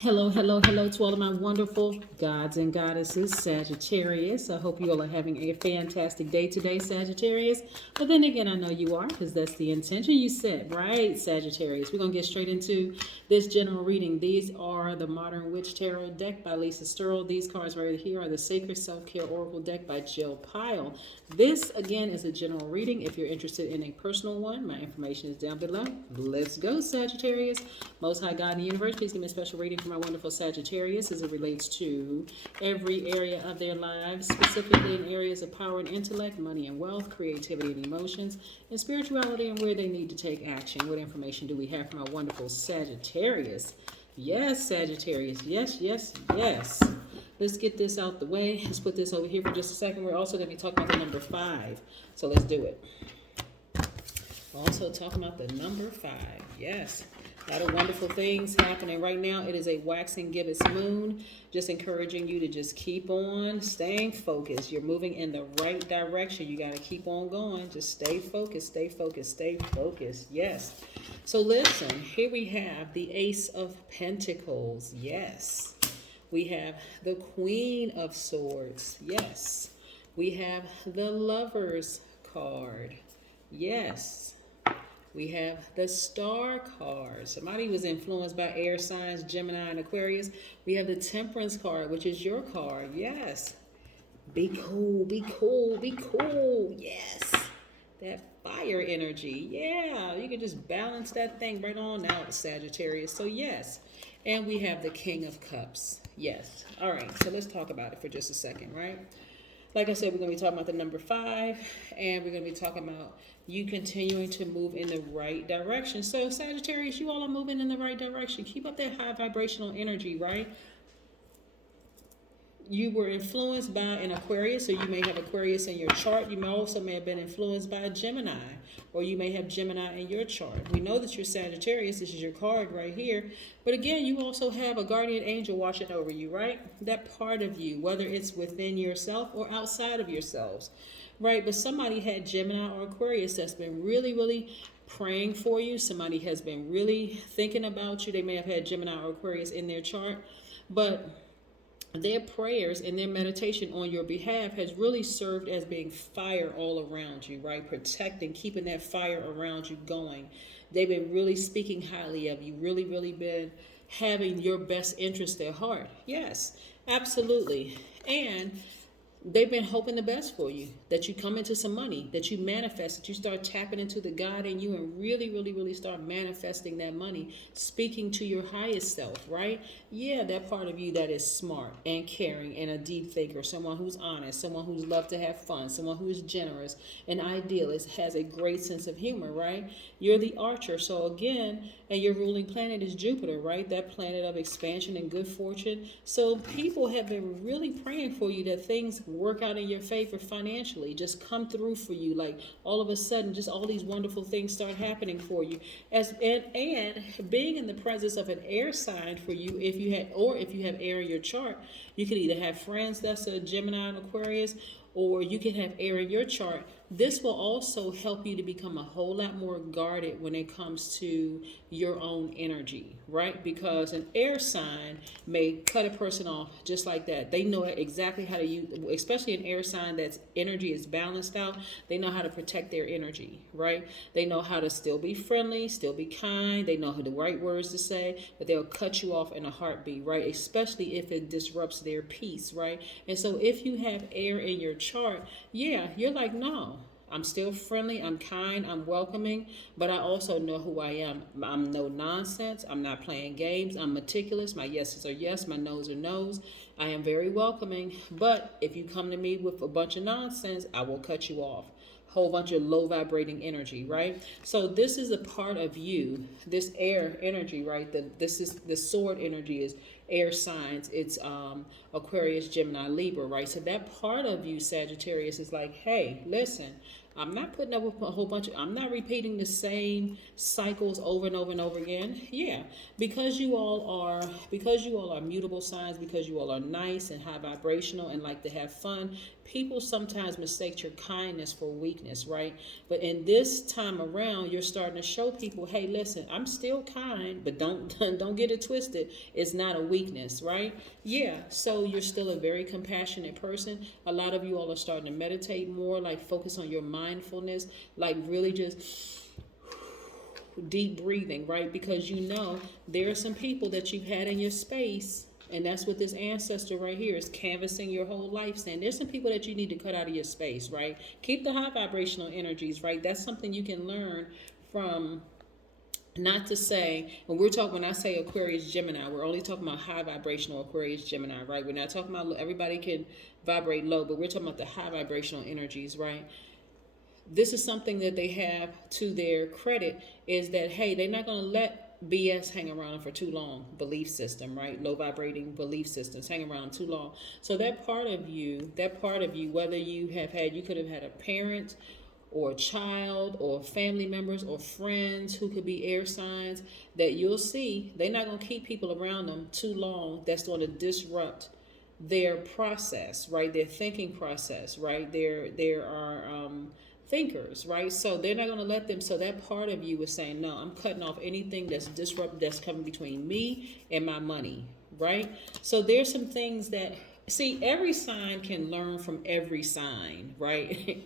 Hello, hello, hello to all of my wonderful gods and goddesses, Sagittarius. I hope you all are having a fantastic day today, Sagittarius. But then again, I know you are because that's the intention you set, right, Sagittarius? We're going to get straight into this general reading. These are the Modern Witch Tarot deck by Lisa Sturl. These cards right here are the Sacred Self-Care Oracle deck by Jill Pyle. This, again, is a general reading. If you're interested in a personal one, my information is down below. Let's go, Sagittarius. Most High God in the universe, please give me a special reading for my wonderful Sagittarius as it relates to every area of their lives, specifically in areas of power and intellect, money and wealth, creativity and emotions, and spirituality, and where they need to take action. What information do we have from our wonderful Sagittarius? Yes, Sagittarius. Yes, yes, yes. Let's get this out the way. Let's put this over here for just a second. We're also going to be talking about the number 5. So let's do it. Also talking about the number 5. Yes. A lot of wonderful things happening right now. It is a waxing gibbous moon. Just encouraging you to just keep on staying focused. You're moving in the right direction. You got to keep on going. Just stay focused, stay focused, stay focused. Yes. So listen, here we have the Ace of Pentacles. Yes. We have the Queen of Swords. Yes. We have the Lovers card. Yes. We have the Star card. Somebody was influenced by air signs, Gemini and Aquarius. We have the Temperance card, which is your card. Yes. Be cool, be cool, be cool. Yes. That fire energy. Yeah. You can just balance that thing right on out, Sagittarius. So, yes. And we have the King of Cups. Yes. All right. So, let's talk about it for just a second, right? Like I said, we're going to be talking about the number 5, and we're going to be talking about you continuing to move in the right direction. So, Sagittarius, you all are moving in the right direction. Keep up that high vibrational energy, right? You were influenced by an Aquarius, so you may have Aquarius in your chart. You may have been influenced by a Gemini, or you may have Gemini in your chart. We know that you're Sagittarius. This is your card right here. But again, you also have a guardian angel watching over you, right? That part of you, whether it's within yourself or outside of yourselves, right? But somebody had Gemini or Aquarius that's been really, really praying for you. Somebody has been really thinking about you. They may have had Gemini or Aquarius in their chart, but their prayers and their meditation on your behalf has really served as being fire all around you, right? Protecting, keeping that fire around you going. They've been really speaking highly of you, really, really been having your best interest at heart. Yes, absolutely. And they've been hoping the best for you, that you come into some money, that you manifest, that you start tapping into the God in you and really, really, really start manifesting that money, speaking to your highest self, right? Yeah, that part of you that is smart and caring and a deep thinker, someone who's honest, someone who's loved to have fun, someone who is generous, an idealist, has a great sense of humor, right? You're the archer. So again, and your ruling planet is Jupiter, right? That planet of expansion and good fortune. So people have been really praying for you that things work out in your favor financially, just come through for you. Like all of a sudden, just all these wonderful things start happening for you. And being in the presence of an air sign for you, if you have air in your chart, you could either have friends that's a Gemini and Aquarius, or you can have air in your chart. This will also help you to become a whole lot more guarded when it comes to your own energy, right? Because an air sign may cut a person off just like that. They know exactly how to use, especially an air sign that's energy is balanced out. They know how to protect their energy, right? They know how to still be friendly, still be kind. They know the right words to say, but they'll cut you off in a heartbeat, right? Especially if it disrupts their peace, right? And so if you have air in your chart, yeah, you're like, no, I'm still friendly, I'm kind, I'm welcoming, but I also know who I am. I'm no nonsense. I'm not playing games. I'm meticulous. My yeses are yes, my noes are noes. I am very welcoming, but if you come to me with a bunch of nonsense, I will cut you off. Whole bunch of low vibrating energy, right? So this is a part of you, this air energy, right? This is the sword energy is air signs. It's Aquarius, Gemini, Libra, right? So that part of you, Sagittarius, is like, hey, listen, I'm not putting up with a whole bunch of, I'm not repeating the same cycles over and over and over again. Yeah, because you all are mutable signs, because you all are nice and high vibrational and like to have fun, people sometimes mistake your kindness for weakness, right? But in this time around, you're starting to show people, hey, listen, I'm still kind, but don't get it twisted. It's not a weakness, right? Yeah, so you're still a very compassionate person. A lot of you all are starting to meditate more, like focus on your mindfulness, like really just deep breathing, right? Because you know there are some people that you've had in your space, and that's what this ancestor right here is canvassing your whole life, saying there's some people that you need to cut out of your space, right? Keep the high vibrational energies, right? That's something you can learn from. Not to say, when I say Aquarius, Gemini, we're only talking about high vibrational Aquarius, Gemini, right? We're not talking about everybody can vibrate low, but we're talking about the high vibrational energies, right? This is something that they have to their credit, is that, hey, they're not going to let BS hang around for too long. Belief system, right? Low vibrating belief systems hang around too long. So that part of you, whether you could have had a parent or a child or family members or friends who could be air signs, that you'll see they're not going to keep people around them too long that's going to disrupt their process, right? Their thinking process, right? There are thinkers, right? So they're not going to let them. So that part of you was saying, no, I'm cutting off anything that's disruptive, that's coming between me and my money, right? So there's some things that, see, every sign can learn from every sign, right?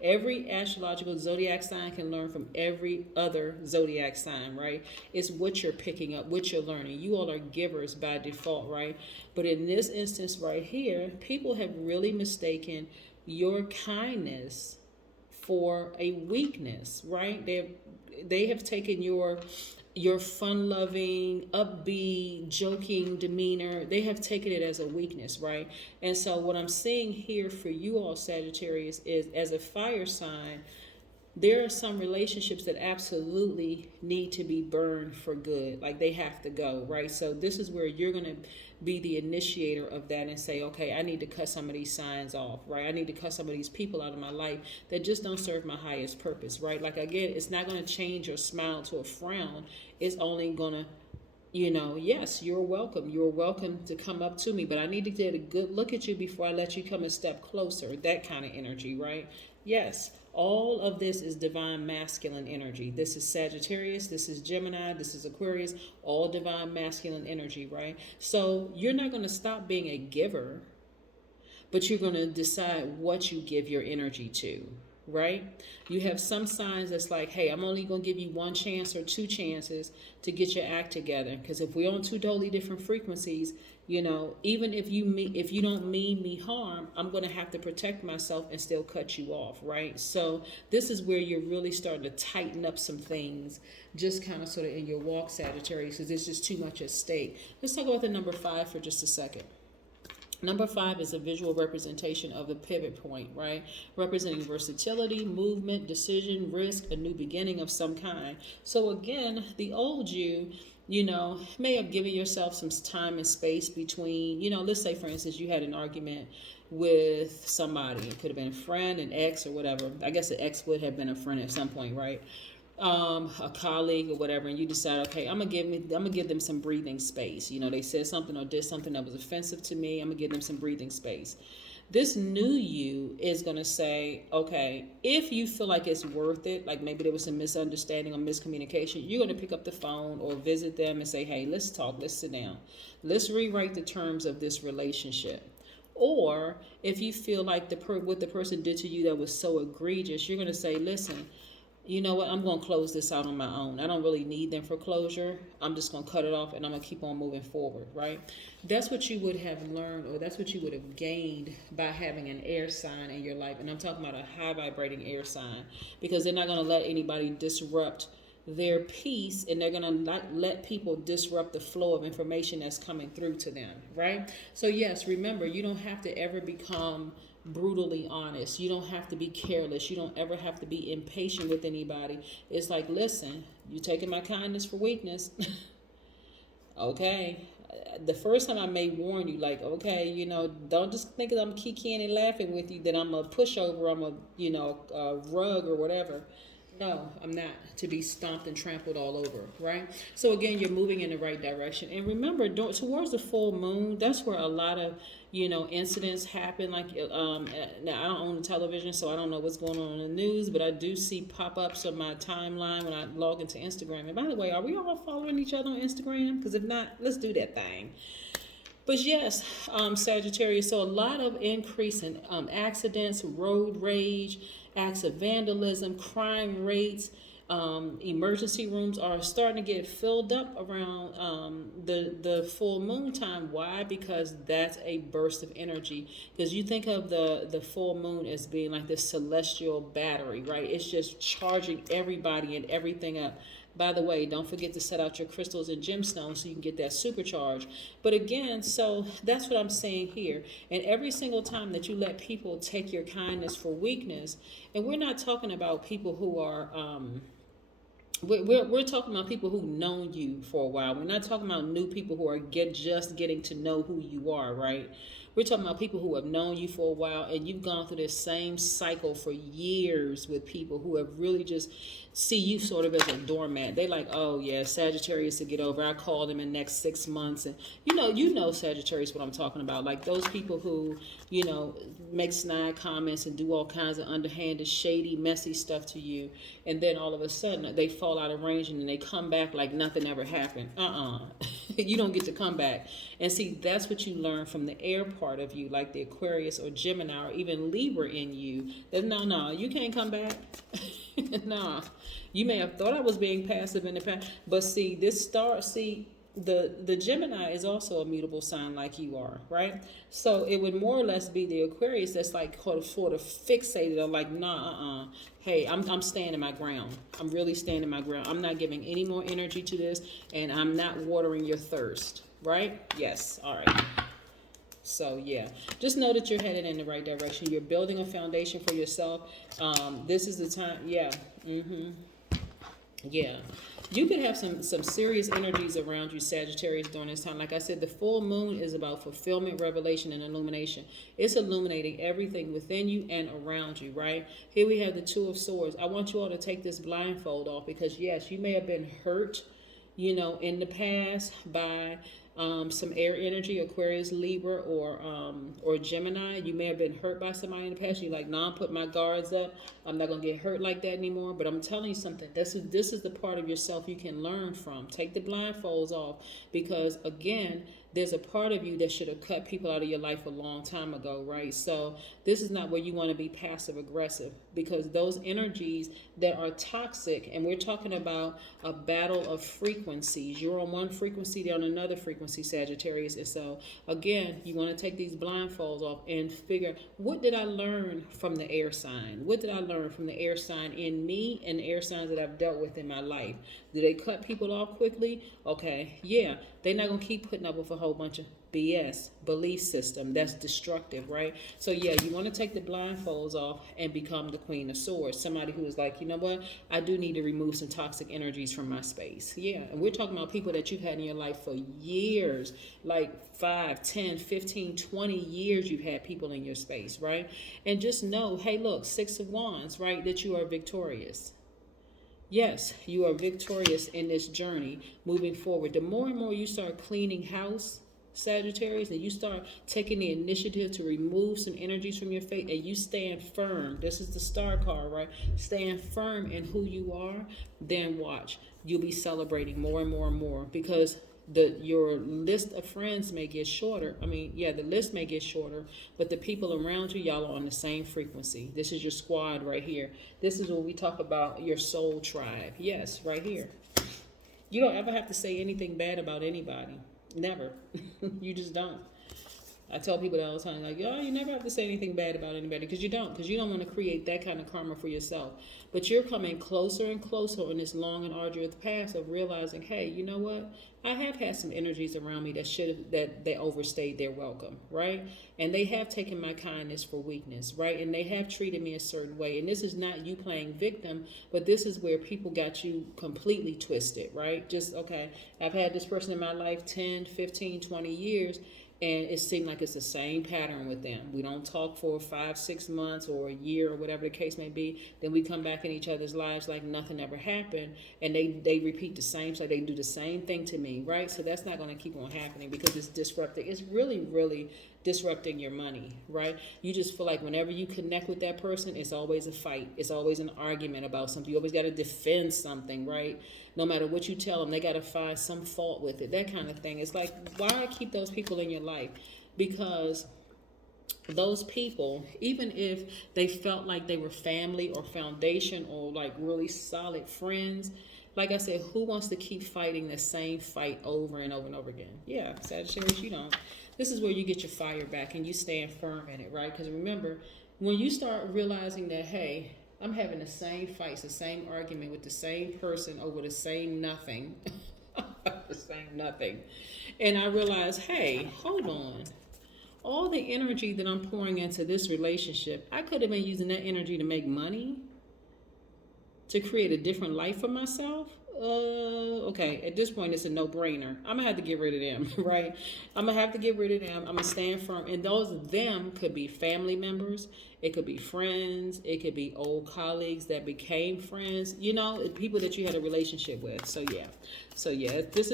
Every astrological zodiac sign can learn from every other zodiac sign, right? It's what you're picking up, what you're learning. You all are givers by default, right? But in this instance right here, people have really mistaken your kindness for a weakness, right? They have taken your fun-loving, upbeat, joking demeanor, they have taken it as a weakness, right? And so what I'm seeing here for you all, Sagittarius, is as a fire sign, there are some relationships that absolutely need to be burned for good. Like they have to go, right? So this is where you're going to be the initiator of that and say, okay, I need to cut some of these signs off, right? I need to cut some of these people out of my life that just don't serve my highest purpose, right? Like, again, it's not going to change your smile to a frown. It's only going to, yes, you're welcome. You're welcome to come up to me, but I need to get a good look at you before I let you come a step closer. That kind of energy, right? Yes, all of this is divine masculine energy. This is Sagittarius, this is Gemini, this is Aquarius, all divine masculine energy, right? So you're not going to stop being a giver, but you're going to decide what you give your energy to, right? You have some signs that's like, hey, I'm only going to give you one chance or two chances to get your act together. Because if we're on two totally different frequencies, even if you don't mean me harm, I'm going to have to protect myself and still cut you off, right? So this is where you're really starting to tighten up some things, just kind of sort of in your walk, Sagittarius, because there's just too much at stake. Let's talk about the number 5 for just a second. Number 5 is a visual representation of the pivot point, right? Representing versatility, movement, decision, risk, a new beginning of some kind. So again, the old you, may have given yourself some time and space between, let's say, for instance, you had an argument with somebody. It could have been a friend, an ex, or whatever. I guess an ex would have been a friend at some point, right? A colleague or whatever, and you decide, okay, I'm gonna give them some breathing space. They said something or did something that was offensive to me. I'm gonna give them some breathing space. This new you is gonna say, okay, if you feel like it's worth it, like maybe there was some misunderstanding or miscommunication, you're gonna pick up the phone or visit them and say, hey, let's talk, let's sit down, let's rewrite the terms of this relationship. Or if you feel like what the person did to you that was so egregious, you're gonna say, listen, you know what, I'm going to close this out on my own. I don't really need them for closure. I'm just going to cut it off and I'm going to keep on moving forward, right? That's what you would have learned, or that's what you would have gained by having an air sign in your life. And I'm talking about a high vibrating air sign, because they're not going to let anybody disrupt their peace, and they're going to not let people disrupt the flow of information that's coming through to them, right? So yes, remember, you don't have to ever become brutally honest. You don't have to be careless. You don't ever have to be impatient with anybody. It's like, listen, you taking my kindness for weakness. Okay, the first time I may warn you, like, okay, you know, don't just think that I'm kikiing and laughing with you, that I'm a pushover, I'm a, you know, a rug or whatever. No, I'm not to be stomped and trampled all over, right? So again, you're moving in the right direction. And remember, towards the full moon, that's where a lot of, you know, incidents happen. Like, now I don't own a television, so I don't know what's going on in the news, but I do see pop-ups on my timeline when I log into Instagram. And by the way, are we all following each other on Instagram? Because if not, let's do that thing. But yes, Sagittarius, so a lot of increase in accidents, road rage, acts of vandalism, crime rates, emergency rooms are starting to get filled up around the full moon time. Why? Because that's a burst of energy. Because you think of the full moon as being like this celestial battery, right? It's just charging everybody and everything up. By the way, don't forget to set out your crystals and gemstones so you can get that supercharge. But again, so that's what I'm saying here. And every single time that you let people take your kindness for weakness, and we're not talking about people who are we're talking about people who've known you for a while. We're not talking about new people who are just getting to know who you are, right? We're talking about people who have known you for a while, and you've gone through this same cycle for years with people who have really just see you sort of as a doormat. They like, oh yeah, Sagittarius to get over. I call them in the next 6 months. And you know Sagittarius, what I'm talking about. Like those people who, you know, make snide comments and do all kinds of underhanded, shady, messy stuff to you. And then all of a sudden they fall out of range and then they come back like nothing ever happened. You don't get to come back. And see, that's what you learn from the air part of you, like the Aquarius or Gemini or even Libra in you. That no, you can't come back. Nah. You may have thought I was being passive in the past, but see, the Gemini is also a mutable sign like you are, right? So it would more or less be the Aquarius that's like sort of fixated on like, nah, hey, I'm standing my ground. I'm really standing my ground. I'm not giving any more energy to this, and I'm not watering your thirst, right? Yes, all right. So yeah, just know that you're headed in the right direction. You're building a foundation for yourself. This is the time. Yeah. Yeah, you could have some serious energies around you, Sagittarius, during this time. Like I said, the full moon is about fulfillment, revelation, and illumination. It's illuminating everything within you and around you, right? Here we have the Two of Swords. I want you all to take this blindfold off because, yes, you may have been hurt, you know, in the past by some air energy, Aquarius, Libra, or Gemini. You may have been hurt by somebody in the past. You're like, nah, I'm putting my guards up. I'm not gonna get hurt like that anymore. But I'm telling you something. This is the part of yourself you can learn from. Take the blindfolds off because again, there's a part of you that should have cut people out of your life a long time ago, right? So this is not where you want to be passive aggressive because those energies that are toxic, and we're talking about a battle of frequencies. You're on one frequency, they're on another frequency, Sagittarius. And so again, you want to take these blindfolds off and figure, what did I learn from the air sign? What did I learn from the air sign in me and the air signs that I've dealt with in my life? Do they cut people off quickly? Okay, yeah. They're not going to keep putting up with a whole bunch of BS, belief system that's destructive, right? So yeah, you want to take the blindfolds off and become the Queen of Swords. Somebody who is like, you know what? I do need to remove some toxic energies from my space. Yeah, and we're talking about people that you've had in your life for years, like 5, 10, 15, 20 years you've had people in your space, right? And just know, hey, look, 6 of Wands, right, that you are victorious. Yes, you are victorious in this journey moving forward. The more and more you start cleaning house, Sagittarius, and you start taking the initiative to remove some energies from your fate and you stand firm. This is the star card, right? Stand firm in who you are, then watch. You'll be celebrating more and more and more because your list of friends may get shorter. I mean, yeah, the list may get shorter, but the people around you, y'all are on the same frequency. This is your squad right here. This is when we talk about your soul tribe. Yes, right here. You don't ever have to say anything bad about anybody. Never. You just don't. I tell people that all the time, like, oh, you never have to say anything bad about anybody, because you don't want to create that kind of karma for yourself. But you're coming closer and closer on this long and arduous path of realizing, hey, you know what? I have had some energies around me that they overstayed their welcome, right? And they have taken my kindness for weakness, right? And they have treated me a certain way. And this is not you playing victim, but this is where people got you completely twisted, right? Just, okay, I've had this person in my life 10, 15, 20 years, and it seemed like it's the same pattern with them. We don't talk for 5, 6 months or a year or whatever the case may be. Then we come back in each other's lives like nothing ever happened. And they repeat the same, so they do the same thing to me, right? So that's not going to keep on happening, because it's disrupting. It's really, really disrupting your money, right? You just feel like whenever you connect with that person, it's always a fight. It's always an argument about something. You always got to defend something, right? No matter what you tell them, they got to find some fault with it, that kind of thing. It's like, why keep those people in your life? Because those people, even if they felt like they were family or foundation or like really solid friends, like I said, who wants to keep fighting the same fight over and over and over again? Yeah, Sagittarius, you don't. This is where you get your fire back and you stand firm in it, right? Because remember, when you start realizing that, hey, I'm having the same fights, the same argument with the same person over the same nothing, the same nothing, and I realize, hey, hold on. All the energy that I'm pouring into this relationship, I could have been using that energy to make money, to create a different life for myself. Okay, at this point, it's a no-brainer. I'm gonna have to get rid of them, right? I'm gonna have to get rid of them. I'm gonna stand firm. And those of them could be family members, it could be friends, it could be old colleagues that became friends, you know, people that you had a relationship with. So yeah, this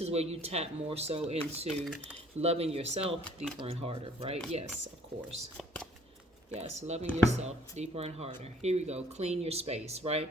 is where you tap more so into loving yourself deeper and harder, right? Yes, of course. Yes, loving yourself deeper and harder. Here we go. Clean your space, right?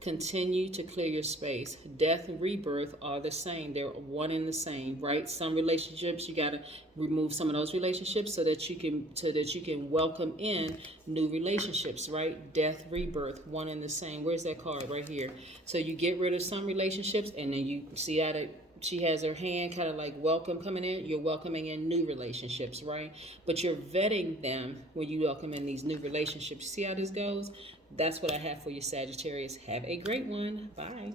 Continue to clear your space. Death and rebirth are the same. They're one and the same, right? Some relationships, you got to remove some of those relationships so that you can welcome in new relationships, right? Death, rebirth, one and the same. Where's that card? Right here. So you get rid of some relationships, and then you see how she has her hand kind of like welcome coming in. You're welcoming in new relationships, right? But you're vetting them when you welcome in these new relationships. See how this goes? That's what I have for you, Sagittarius. Have a great one. Bye.